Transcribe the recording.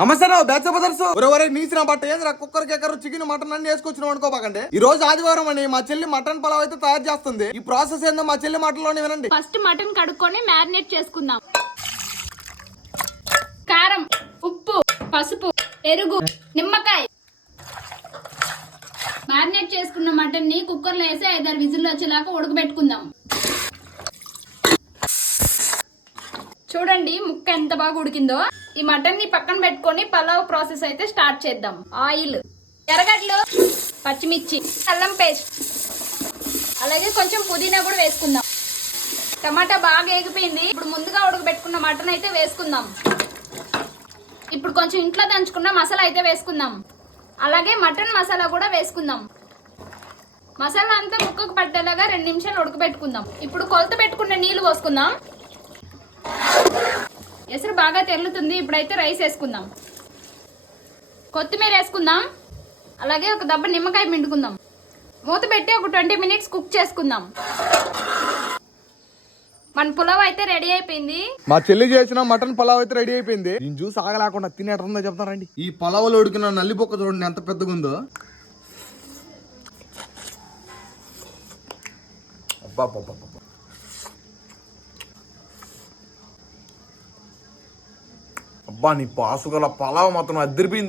నమస్తే batch brothers. నీసిన బట్ట ఏంద్రా కుక్కర్ కేకర్ చికెన్ మటన్ అన్ని వేసుకొచ్చిన అనుకోబాకండి. ఈ రోజు ఆదివారం అని మా చెల్లి మటన్ పలావ్ అయితే తయారు చేస్తుంది. ఈ ప్రాసెస్ ఏందో మా చెల్లి మాటల్లోనే వినండి. ఫస్ట్ మటన్ కడుక్కొని మ్యారినేట్ చేసుకుందాం. కారం, ఉప్పు, పసుపు, పెరుగు, నిమ్మకాయ. మ్యారినేట్ చేసుకున్న మటన్ ని కుక్కర్ లో వేసి 5-6 విజిల్లు వచ్చేలాగా ఉడకబెట్టుకుందాం. చూడండి ముక్క ఎంత బాగా ఉడికిందో. ఈ మటన్ ని పక్కన పెట్టుకొని పలావ్ ప్రాసెస్ అయితే స్టార్ట్ చేద్దాం. ఆయిల్, ఎర్రగడ్డలు, పచ్చిమిర్చి, అల్లం పేస్ట్, అలాగే కొంచెం పుదీనా కూడా వేసుకుందాం. టమాటా బాగా ఏగిపోయింది. ఇప్పుడు ముందుగా ఉడకబెట్టుకున్న మటన్ అయితే వేసుకుందాం. ఇప్పుడు కొంచెం ఇంట్లో దంచుకున్న మసాలా అయితే వేసుకుందాం. అలాగే మటన్ మసాలా కూడా వేసుకుందాం. మసాలా అంతా ముక్కకు పట్టేలాగా 2 నిమిషాలు ఉడకబెట్టుకుందాం. ఇప్పుడు కొలత పెట్టుకున్న నీళ్లు పోసుకుందాం. ఎసరు బాగా తెల్లుతుంది. ఇప్పుడైతే రైస్ వేసుకుందాం. కొత్తిమీర వేసుకుందాం. అలాగే ఒక దెబ్బ నిమ్మకాయ పిండుకుందాం. మూత పెట్టి ఒక 20 మినిట్స్ కుక్ చేసుకుందాం. మన పులావ్ అయితే రెడీ అయిపోయింది. మా చెల్లి చేసిన మటన్ పలావ్ అయితే రెడీ అయిపోయింది. నేను చూసి ఆగలేకుండా తినేటుందో చెప్తారండి. ఈ పలావులో ఉడికిన నల్లిపొక్క చూడండి ఎంత పెద్దగా ఉందో. అబ్బా నీ పాసుగల పలావ్ మాత్రం అదిరిపోయింది.